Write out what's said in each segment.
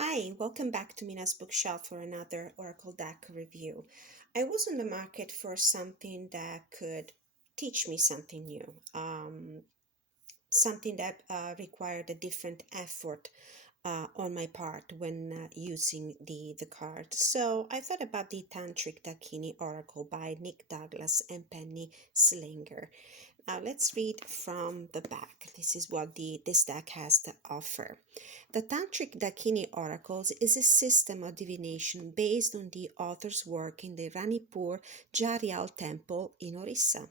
Hi, welcome back to Mina's bookshelf for another Oracle deck review. I was on the market for something that could teach me something new, something that required a different effort on my part when using the card. So I thought about the Tantric Dakini Oracle by Nick Douglas and Penny Slinger. Now let's read from the back. This is what this deck has to offer. The Tantric Dakini Oracles is a system of divination based on the author's work in the Ranipur Jarial Temple in Orissa,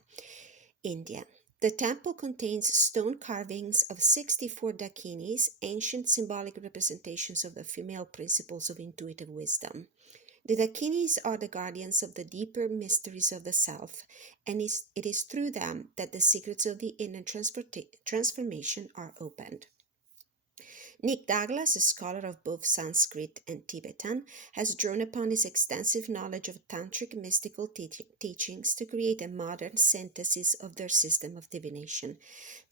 India. The temple contains stone carvings of 64 Dakinis, ancient symbolic representations of the female principles of intuitive wisdom. The Dakinis are the guardians of the deeper mysteries of the self, and it is through them that the secrets of the inner transformation are opened. Nick Douglas, a scholar of both Sanskrit and Tibetan, has drawn upon his extensive knowledge of tantric mystical teachings to create a modern synthesis of their system of divination.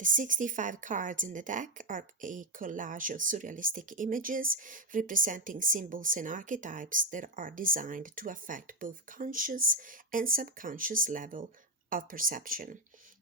The 65 cards in the deck are a collage of surrealistic images representing symbols and archetypes that are designed to affect both conscious and subconscious level of perception.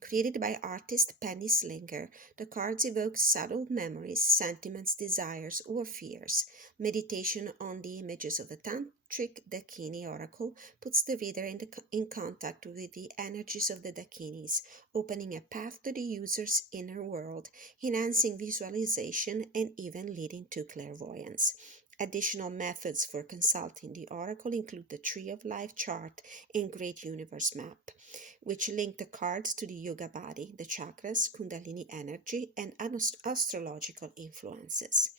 Created by artist Penny Slinger, the cards evoke subtle memories, sentiments, desires, or fears. Meditation on the images of the Tantric Dakini Oracle puts the reader in contact with the energies of the Dakinis, opening a path to the user's inner world, enhancing visualization, and even leading to clairvoyance. Additional methods for consulting the oracle include the Tree of Life chart and Great Universe map, which link the cards to the yoga body, the chakras, kundalini energy, and astrological influences.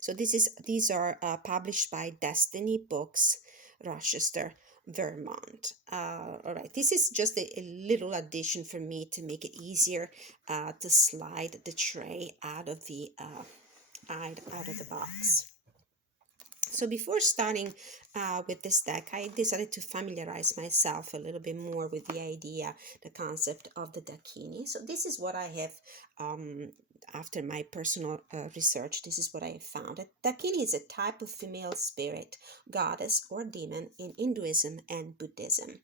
So these are published by Destiny Books, Rochester, Vermont. All right, this is just a little addition for me to make it easier to slide the tray out of the box. So before starting with this deck, I decided to familiarize myself a little bit more with the idea, the concept of the Dakini. So this is what I have, after my personal research, this is what I have found. That Dakini is a type of female spirit, goddess, or demon in Hinduism and Buddhism.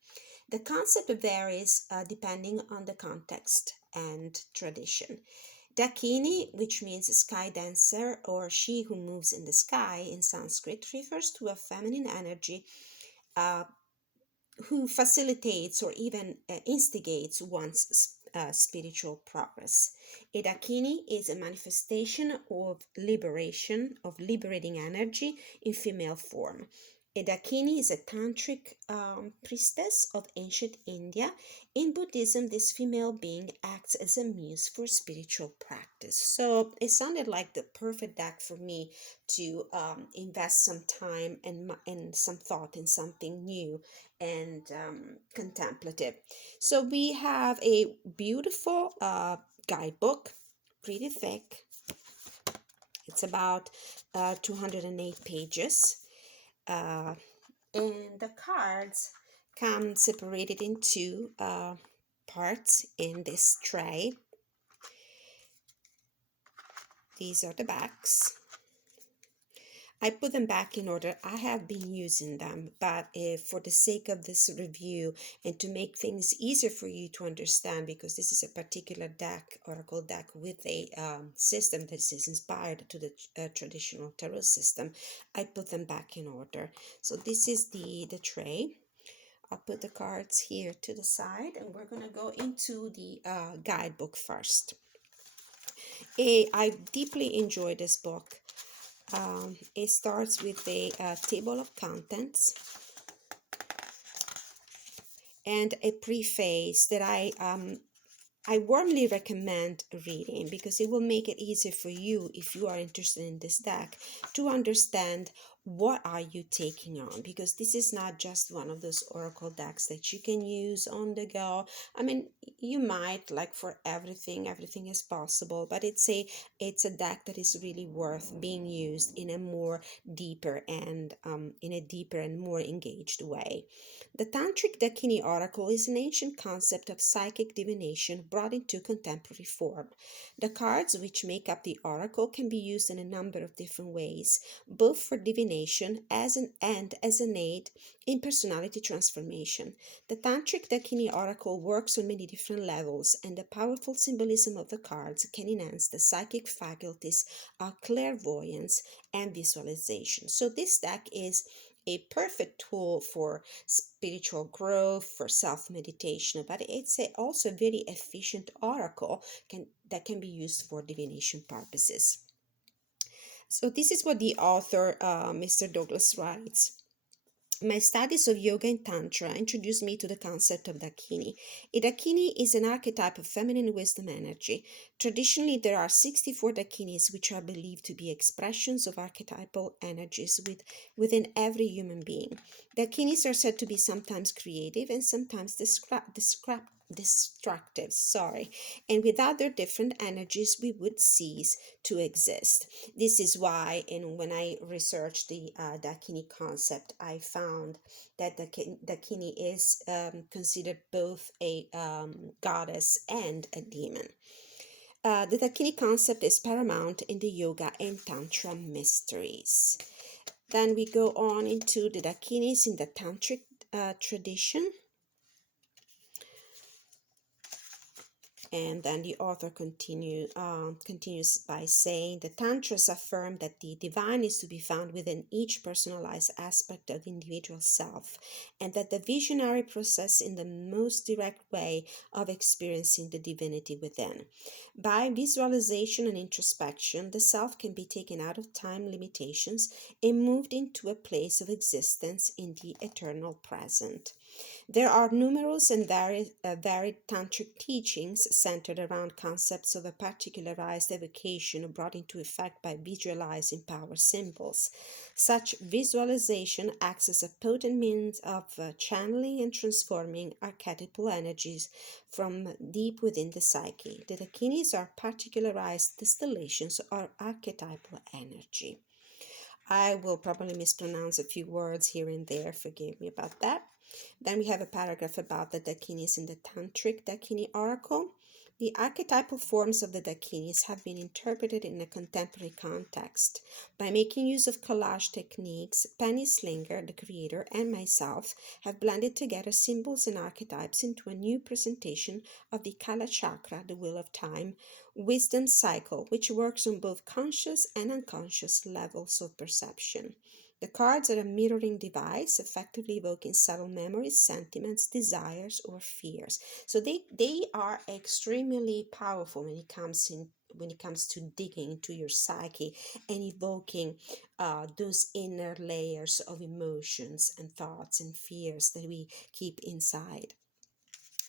The concept varies depending on the context and tradition. Dakini, which means sky dancer or she who moves in the sky in Sanskrit, refers to a feminine energy uh, who facilitates or even instigates one's spiritual progress. A Dakini is a manifestation of liberation, of liberating energy in female form. A Dakini is a tantric priestess of ancient India. In Buddhism, this female being acts as a muse for spiritual practice. So it sounded like the perfect deck for me to invest some time and some thought in something new and contemplative. So we have a beautiful guidebook, pretty thick. It's about 208 pages. And the cards come separated into parts in this tray. These are the backs. I put them back in order. I have been using them, but for the sake of this review and to make things easier for you to understand, because this is a particular deck, Oracle deck, with a system that is inspired to the traditional tarot system, I put them back in order. So this is the tray. I'll put the cards here to the side, and we're going to go into the guidebook first. I deeply enjoy this book. It starts with a table of contents and a preface that I warmly recommend reading, because it will make it easier for you, if you are interested in this deck, to understand what are you taking on? Because this is not just one of those oracle decks that you can use on the go. I mean, you might, like for everything is possible, but it's a deck that is really worth being used in a more deeper and in a deeper and more engaged way. The Tantric Dakini Oracle is an ancient concept of psychic divination brought into contemporary form. The cards which make up the oracle can be used in a number of different ways, both for divination as an aid in personality transformation. The Tantric Dakini Oracle works on many different levels, and the powerful symbolism of the cards can enhance the psychic faculties of clairvoyance and visualization. So this deck is a perfect tool for spiritual growth, for self-meditation, but also a very efficient oracle that can be used for divination purposes. So this is what the author, Mr. Douglas, writes. My studies of yoga and tantra introduced me to the concept of dakini. A dakini is an archetype of feminine wisdom energy. Traditionally, there are 64 dakinis, which are believed to be expressions of archetypal energies within every human being. Dakinis are said to be sometimes creative and sometimes destructive, and without their different energies we would cease to exist. This is why, and when I researched the Dakini concept, I found that Dakini is considered both a goddess and a demon. The Dakini concept is paramount in the yoga and tantra mysteries. Then we go on into the Dakinis in the tantric tradition. And then the author continues by saying the Tantras affirm that the divine is to be found within each personalized aspect of the individual self, and that the visionary process in the most direct way of experiencing the divinity within. By visualization and introspection, the self can be taken out of time limitations and moved into a place of existence in the eternal present. There are numerous and varied tantric teachings centered around concepts of a particularized evocation brought into effect by visualizing power symbols. Such visualization acts as a potent means of channeling and transforming archetypal energies from deep within the psyche. The Dakinis are particularized distillations of archetypal energy. I will probably mispronounce a few words here and there. Forgive me about that. Then we have a paragraph about the Dakinis in the Tantric Dakini Oracle. The archetypal forms of the Dakinis have been interpreted in a contemporary context. By making use of collage techniques, Penny Slinger, the creator, and myself have blended together symbols and archetypes into a new presentation of the Kala Chakra, the Wheel of Time, wisdom cycle, which works on both conscious and unconscious levels of perception. The cards are a mirroring device, effectively evoking subtle memories, sentiments, desires, or fears. So they are extremely powerful when it comes to digging into your psyche and evoking those inner layers of emotions and thoughts and fears that we keep inside.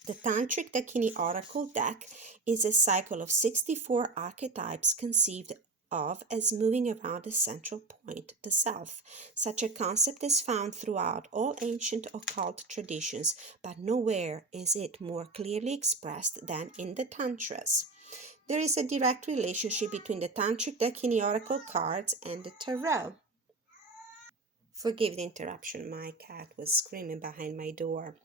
The Tantric Dakini Oracle deck is a cycle of 64 archetypes conceived of as moving around a central point, the self. Such a concept is found throughout all ancient occult traditions, but nowhere is it more clearly expressed than in the Tantras. There is a direct relationship between the Tantric Dakini Oracle cards and the Tarot. Forgive the interruption, my cat was screaming behind my door.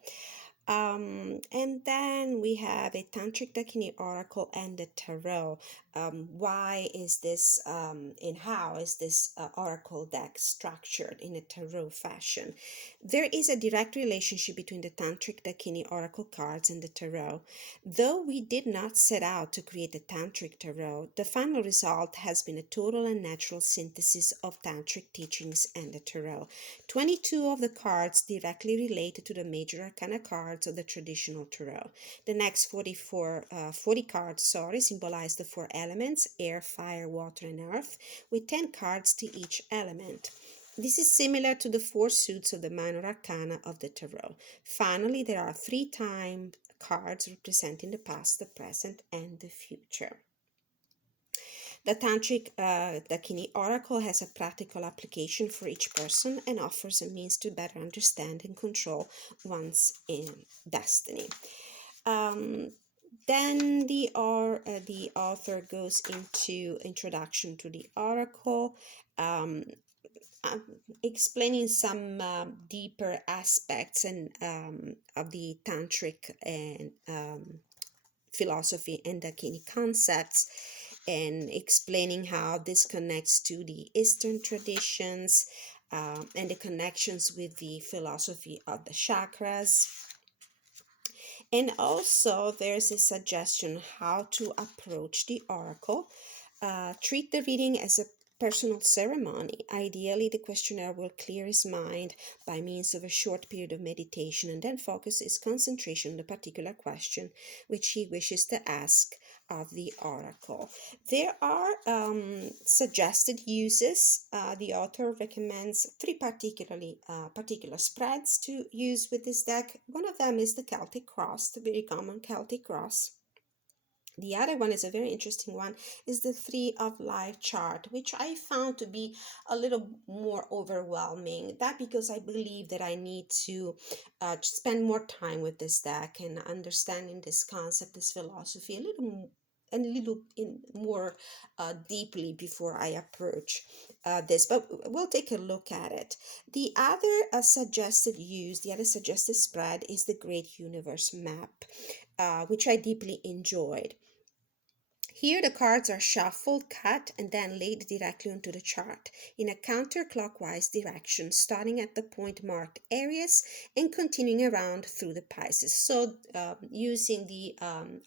And then we have a Tantric Dakini Oracle and the Tarot. Why is this and how is this Oracle deck structured in a Tarot fashion? There is a direct relationship between the Tantric Dakini Oracle cards and the Tarot. Though we did not set out to create a Tantric Tarot, the final result has been a total and natural synthesis of Tantric teachings and the Tarot. 22 of the cards directly relate to the major arcana cards of the traditional tarot. The next 40 cards, symbolize the four elements: air, fire, water, and earth, with 10 cards to each element. This is similar to the four suits of the minor arcana of the tarot. Finally, there are 3 time cards representing the past, the present, and the future. The Tantric Dakini Oracle has a practical application for each person and offers a means to better understand and control one's destiny. Then the author goes into introduction to the oracle, um, explaining some deeper aspects and of the tantric and philosophy and Dakini concepts, and explaining how this connects to the Eastern traditions and the connections with the philosophy of the chakras. And also, there's a suggestion how to approach the oracle. Treat the reading as a personal ceremony. Ideally, the questioner will clear his mind by means of a short period of meditation and then focus his concentration on the particular question which he wishes to ask of the oracle. There are suggested uses. The author recommends three particular spreads to use with this deck. One of them is the Celtic cross, the very common Celtic cross. The other one is a very interesting one, is the Three of Life chart, which I found to be a little more overwhelming. That because I believe that I need to spend more time with this deck and understanding this concept, this philosophy a little more deeply before I approach this, but we'll take a look at it. The other suggested use, the other suggested spread is the Great Universe map, which I deeply enjoyed. Here the cards are shuffled, cut, and then laid directly onto the chart in a counterclockwise direction, starting at the point marked Aries and continuing around through the Pisces. So using the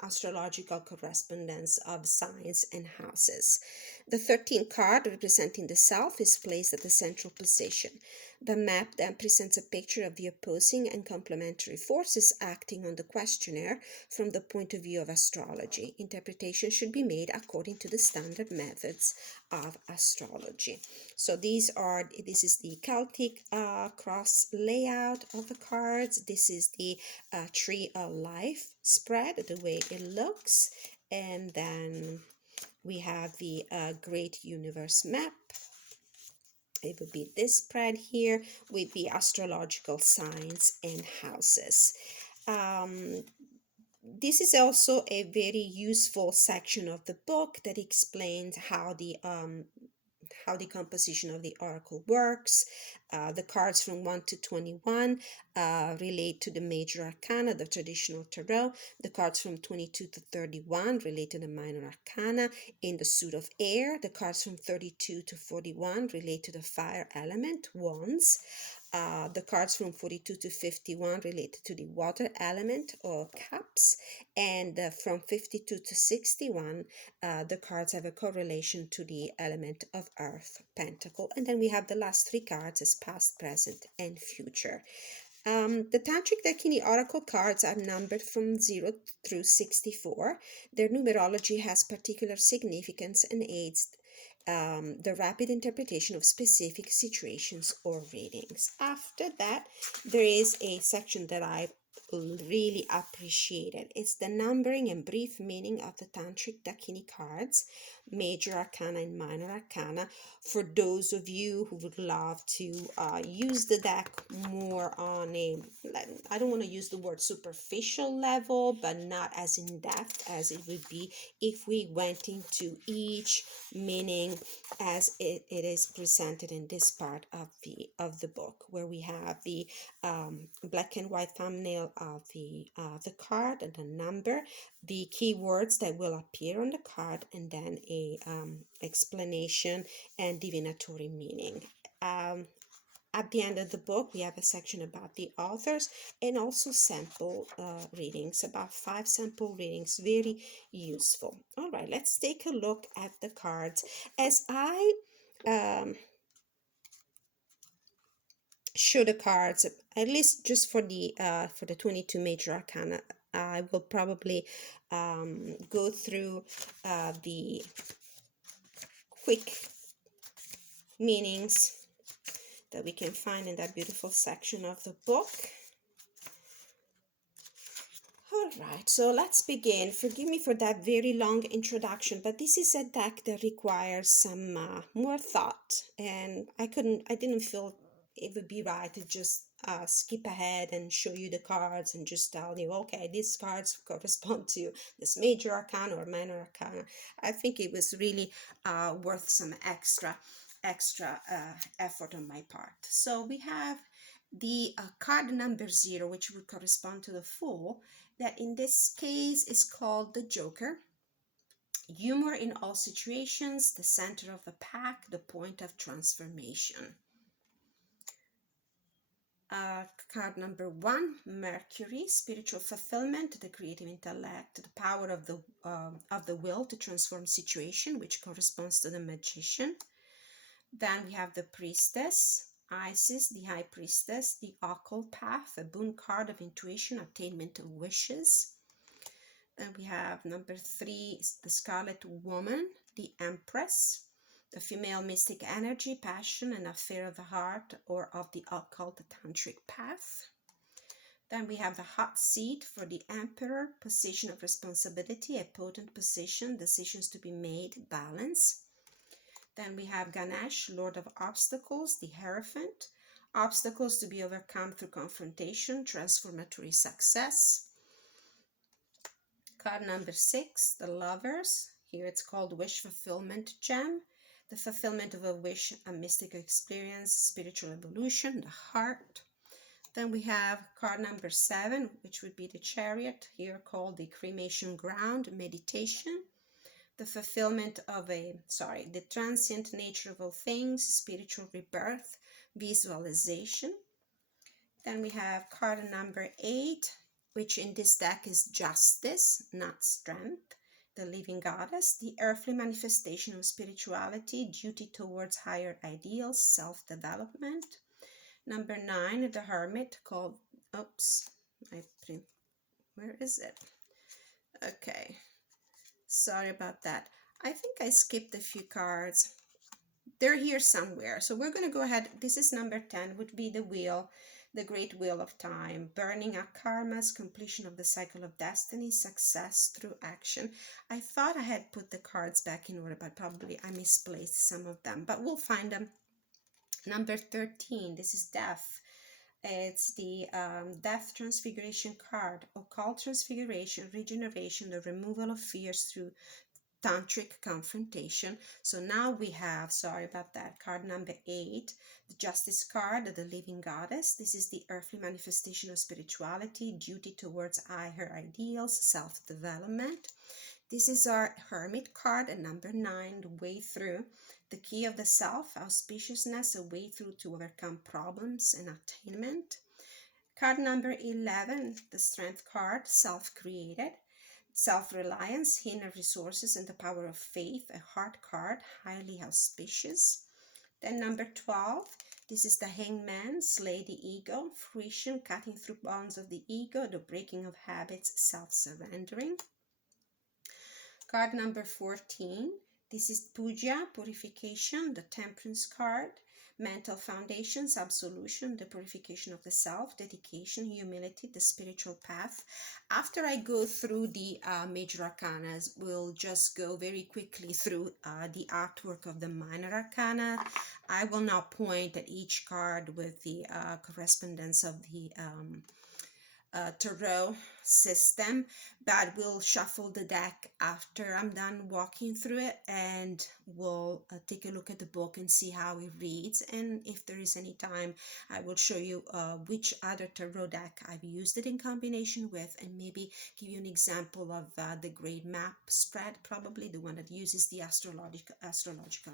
astrological correspondence of signs and houses. The 13th card, representing the Self, is placed at the central position. The map then presents a picture of the opposing and complementary forces acting on the questionnaire from the point of view of astrology. Interpretation should be made according to the standard methods of astrology. So this is the Celtic cross layout of the cards. This is the Tree of Life spread, the way it looks. And then we have the Great Universe map. It would be this spread here with the astrological signs and houses. This is also a very useful section of the book that explains how the composition of the oracle works. The cards from 1 to 21 relate to the major arcana, the traditional tarot. The cards from 22 to 31 relate to the minor arcana in the suit of air. The cards from 32 to 41 relate to the fire element, wands. The cards from 42 to 51 related to the water element, or cups, and from 52 to 61 the cards have a correlation to the element of earth, pentacle, and then we have the last three cards as past, present, and future. The Tantric Dakini Oracle cards are numbered from 0 through 64. Their numerology has particular significance and aids the rapid interpretation of specific situations or readings. After that, there is a section that I really appreciated. It's the numbering and brief meaning of the Tantric Dakini cards, major arcana and minor arcana, for those of you who would love to use the deck more on a, I don't want to use the word superficial level, but not as in depth as it would be if we went into each meaning as it is presented in this part of the book, where we have the black and white thumbnail of the card and the number, the keywords that will appear on the card, and then a explanation and divinatory meaning. At the end of the book, we have a section about the authors and also sample readings, about 5 sample readings, very useful. All right, let's take a look at the cards. As I show the cards, at least just for the 22 major arcana, I will probably go through the quick meanings that we can find in that beautiful section of the book. All All right, so let's begin. Forgive me for that very long introduction, but this is a deck that requires some more thought, and I didn't feel it would be right to just skip ahead and show you the cards and just tell you, okay, these cards correspond to this major arcana or minor arcana. I think it was really worth some extra effort on my part. So we have the card number 0, which would correspond to the Fool, that in this case is called the Joker. Humor in all situations, the center of the pack, the point of transformation. Card number 1, Mercury, spiritual fulfillment, the creative intellect, the power of the will to transform situation, which corresponds to the Magician. Then we have the Priestess, Isis, the High Priestess, the occult path, a boon card of intuition, attainment of wishes. Then we have number 3, the Scarlet Woman, the Empress, the female mystic energy, passion, and affair of the heart or of the occult tantric path. Then we have the Hot Seat for the Emperor, position of responsibility, a potent position, decisions to be made, balance. Then we have Ganesh, Lord of Obstacles, the Hierophant, obstacles to be overcome through confrontation, transformatory success. Card number 6, the Lovers. Here it's called Wish Fulfillment Gem, the fulfillment of a wish, a mystical experience, spiritual evolution, the Heart. Then we have card number 7, which would be the Chariot, here called the Cremation Ground, meditation. The fulfillment of the transient nature of all things, spiritual rebirth, visualization. Then we have card number 8, which in this deck is Justice, not Strength, the Living Goddess, the earthly manifestation of spirituality, duty towards higher ideals, self-development. Number 9, the Hermit, called, where is it? Okay. Sorry about that. I think I skipped a few cards. They're here somewhere. So we're going to go ahead. This is number 10, would be the Wheel, the Great Wheel of Time, burning our karmas, completion of the cycle of destiny, success through action. I thought I had put the cards back in order, but probably I misplaced some of them, but we'll find them. Number 13, this is Death. It's the Death Transfiguration card, occult transfiguration, regeneration, the removal of fears through tantric confrontation. So now we have, sorry about that, card number 8, the Justice card, the Living Goddess. This is the earthly manifestation of spirituality, duty towards higher ideals, self-development. This is our Hermit card, and number 9, the Way Through, the key of the self, auspiciousness, a way through to overcome problems and attainment. Card number 11, the Strength card, self-created, self-reliance, inner resources, and the power of faith, a Heart card, highly auspicious. Then number 12, this is the Hangman, slay the ego, fruition, cutting through bonds of the ego, the breaking of habits, self-surrendering. Card number 14, this is Puja, purification, the Temperance card, mental foundations, absolution, the purification of the self, dedication, humility, the spiritual path. After I go through the major arcanas, we'll just go very quickly through the artwork of the minor arcana. I will now point at each card with the correspondence of the tarot system, but we'll shuffle the deck after I'm done walking through it, and we'll take a look at the book and see how it reads, and if there is any time I will show you which other tarot deck I've used it in combination with, and maybe give you an example of the Great Map spread, probably the one that uses the astrological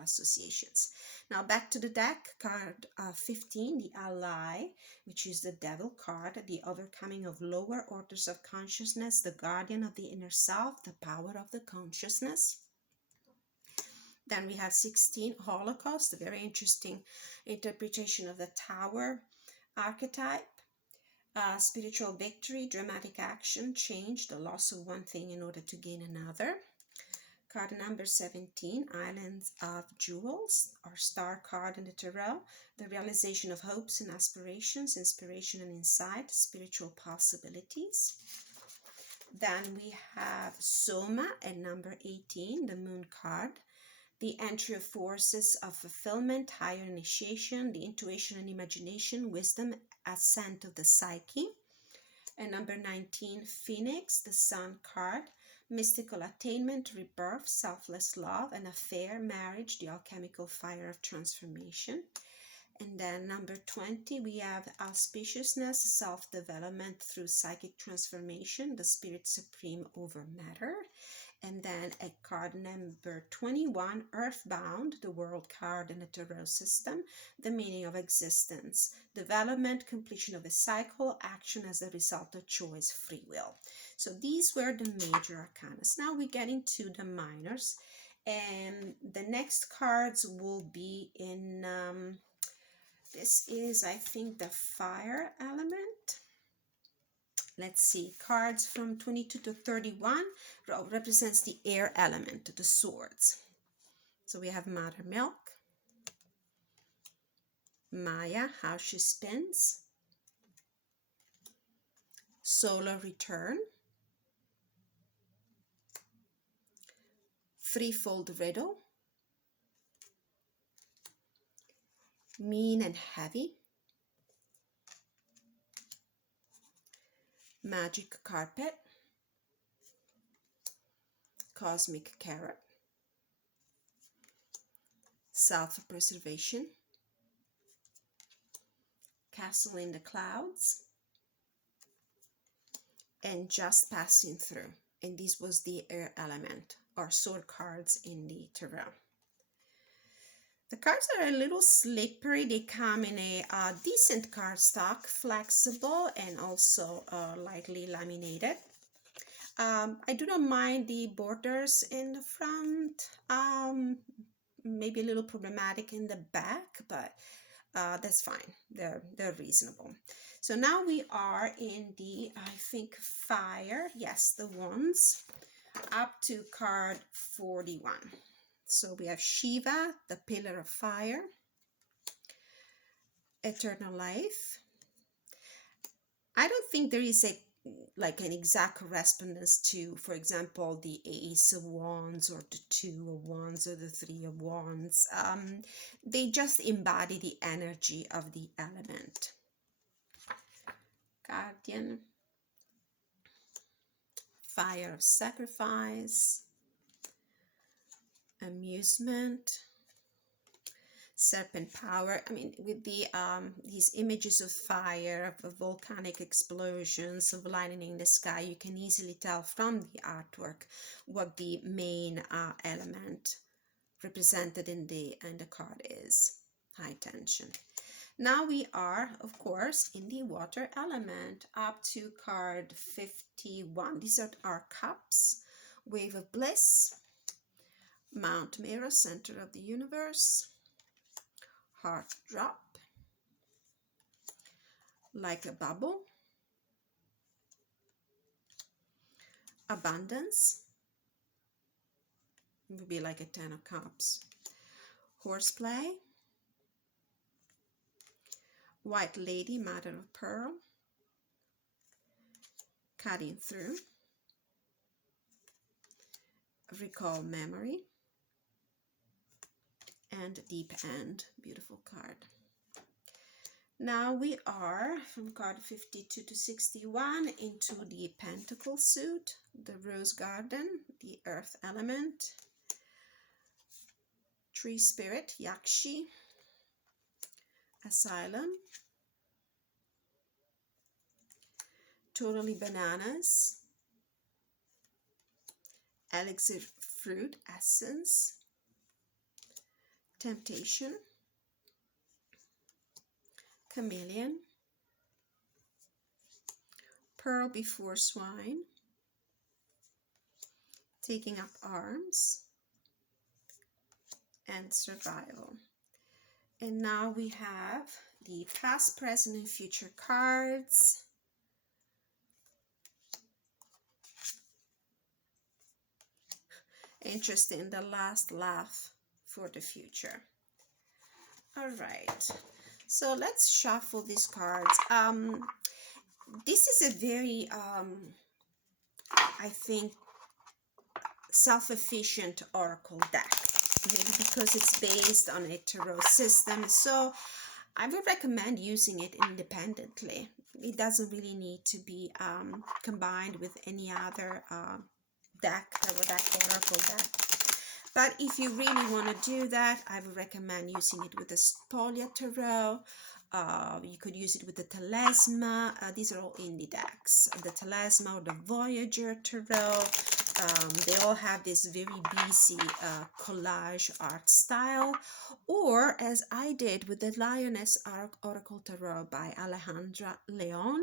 associations. Now back to the deck. Card 15, the Ally, which is the Devil card, the overcoming of lower orders of consciousness, the guardian of the inner self, the power of the consciousness. Then we have 16, Holocaust, a very interesting interpretation of the Tower archetype. Spiritual victory, dramatic action, change, the loss of one thing in order to gain another. Card number 17, Islands of Jewels, our star card in the tarot, the realization of hopes and aspirations, inspiration and insight, spiritual possibilities. Then we have Soma at number 18, the Moon card. The entry of forces of fulfillment, higher initiation, the intuition and imagination, wisdom, ascent of the psyche. And number 19, Phoenix, the Sun card. Mystical attainment, rebirth, selfless love, an affair, marriage, the alchemical fire of transformation. And then number 20, we have auspiciousness, self-development through psychic transformation, the spirit supreme over matter. And then at card number 21, Earthbound, the world card in the tarot system, the meaning of existence, development, completion of a cycle, action as a result of choice, free will. So these were the major arcanas. Now we get into the minors, and the next cards will be in... this is, I think, the fire element. Let's see, cards from 22 to 31 represents the air element, the swords. So we have Mother Milk, Maya, how she spins, Solar Return, Threefold Riddle, Mean and Heavy, Magic Carpet, Cosmic Carrot, Self-Preservation, Castle in the Clouds, and Just Passing Through. And this was the air element, or sword cards in the tarot. The cards are a little slippery. They come in a decent cardstock, flexible and also lightly laminated. I do not mind the borders in the front, maybe a little problematic in the back, but that's fine. They're reasonable. So now we are in the, I think, fire. Yes, the wands, up to card 41. So we have Shiva, the pillar of fire, eternal life. I don't think there is an exact correspondence to, for example, the Ace of Wands or the Two of Wands or the Three of Wands. They just embody the energy of the element. Guardian, fire of sacrifice, amusement, serpent power. I mean, with the these images of fire, of volcanic explosions, of lightning in the sky, you can easily tell from the artwork what the main element represented in the card is. High tension. Now we are, of course, in the water element, up to card 51. These are our cups. Wave of bliss, Mount Mira, center of the universe, heart drop, like a bubble, abundance, it would be like a 10 of cups, horseplay, white lady, mother of pearl, cutting through, recall memory, and deep end, beautiful card. Now we are from card 52 to 61 into the pentacle suit, the rose garden, the earth element, tree spirit, Yakshi, asylum, totally bananas, elixir fruit essence, temptation, chameleon, pearl before swine, taking up arms, and survival. And now we have the past, present, and future cards. Interesting, the last laugh for the future. All right, so let's shuffle these cards. This is a very I think, self-efficient oracle deck, maybe because it's based on a tarot system. So I would recommend using it independently. It doesn't really need to be combined with any other deck, tarot deck, oracle deck. But if you really want to do that, I would recommend using it with the Spolia Tarot. You could use it with the Telesma. These are all indie decks. The Telesma or the Voyager Tarot. They all have this very busy collage art style. Or as I did with the Lioness Oracle Tarot by Alejandra Leon.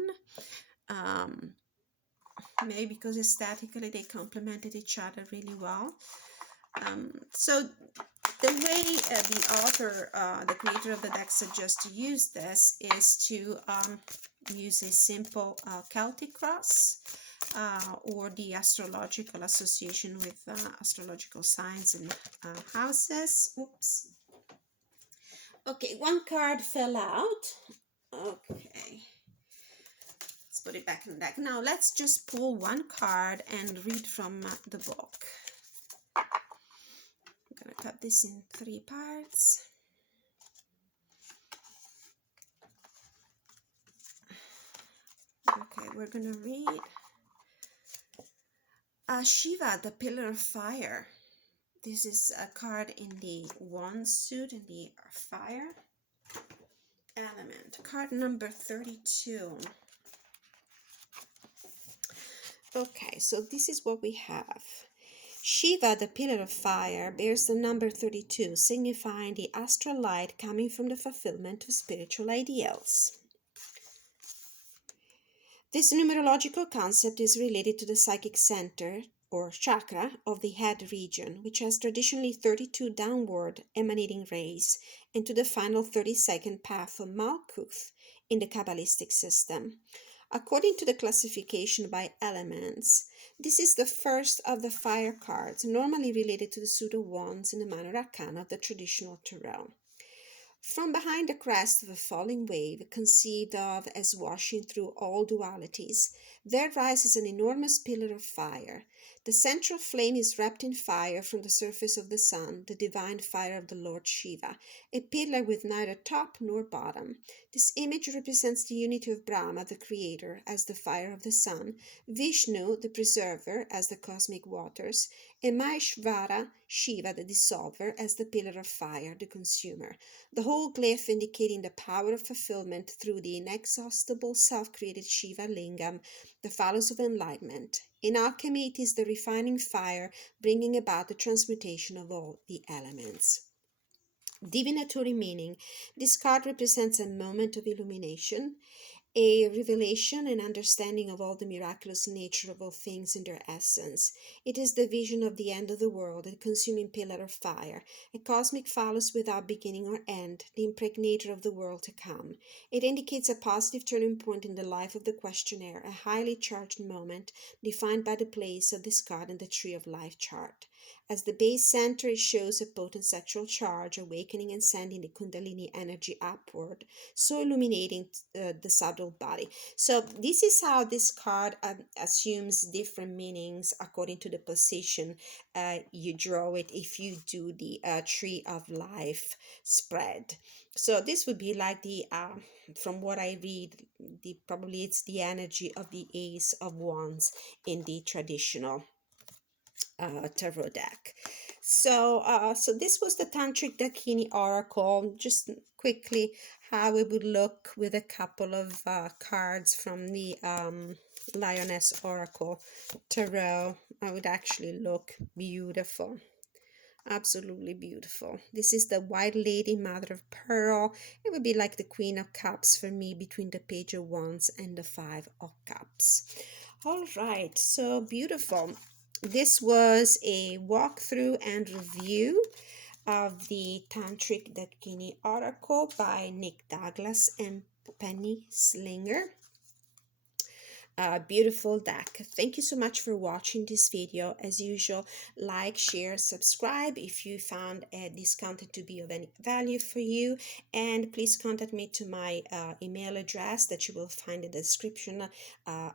Maybe because aesthetically they complemented each other really well. So the way the author, the creator of the deck, suggests to use this is to use a simple Celtic cross or the astrological association with astrological signs and houses. Oops. Okay, one card fell out. Okay. Let's put it back in the deck. Now let's just pull one card and read from the book. I'm going to cut this in 3 parts. Okay, we're going to read Shiva, the Pillar of Fire. This is a card in the Wand suit, in the Fire element. Card number 32. Okay, so this is what we have. Shiva, the Pillar of Fire, bears the number 32, signifying the astral light coming from the fulfillment of spiritual ideals. This numerological concept is related to the psychic center, or chakra, of the head region, which has traditionally 32 downward emanating rays, and to the final 32nd path of Malkuth in the Kabbalistic system. According to the classification by elements, this is the first of the fire cards, normally related to the suit of wands in the minor arcana of the traditional tarot. From behind the crest of a falling wave, conceived of as washing through all dualities, there rises an enormous pillar of fire. The central flame is wrapped in fire from the surface of the sun, the divine fire of the Lord Shiva, a pillar with neither top nor bottom. This image represents the unity of Brahma, the creator, as the fire of the sun, Vishnu, the preserver, as the cosmic waters, and Maheshvara, Shiva, the dissolver, as the pillar of fire, the consumer. The whole glyph indicating the power of fulfillment through the inexhaustible self-created Shiva Lingam, the phallus of enlightenment. In alchemy, it is the refining fire bringing about the transmutation of all the elements. Divinatory meaning. This card represents a moment of illumination, a revelation and understanding of all the miraculous nature of all things in their essence. It is the vision of the end of the world, a consuming pillar of fire, a cosmic phallus without beginning or end, the impregnator of the world to come. It indicates a positive turning point in the life of the questionnaire, a highly charged moment defined by the place of this card in the Tree of Life chart. As the base center, it shows a potent sexual charge, awakening and sending the Kundalini energy upward, so illuminating the subtle body. So this is how this card assumes different meanings according to the position you draw it if you do the Tree of Life spread. So this would be like the from what I read, probably it's the energy of the Ace of Wands in the traditional tarot deck. So this was the Tantric Dakini Oracle. Just quickly how it would look with a couple of cards from the Lioness Oracle Tarot. It would actually look beautiful. Absolutely beautiful. This is the White Lady, Mother of Pearl. It would be like the Queen of Cups for me between the Page of Wands and the Five of Cups. All right, so beautiful. This was a walkthrough and review of the Tantric Dakini Oracle by Nick Douglas and Penny Slinger. beautiful deck. Thank you so much for watching this video. As usual, like, share, subscribe if you found this content to be of any value for you, and please contact me to my email address that you will find in the description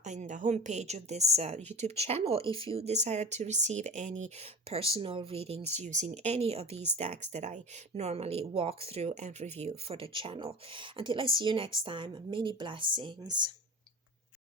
in the homepage of this YouTube channel if you desire to receive any personal readings using any of these decks that I normally walk through and review for the channel. Until I see you next time, many blessings.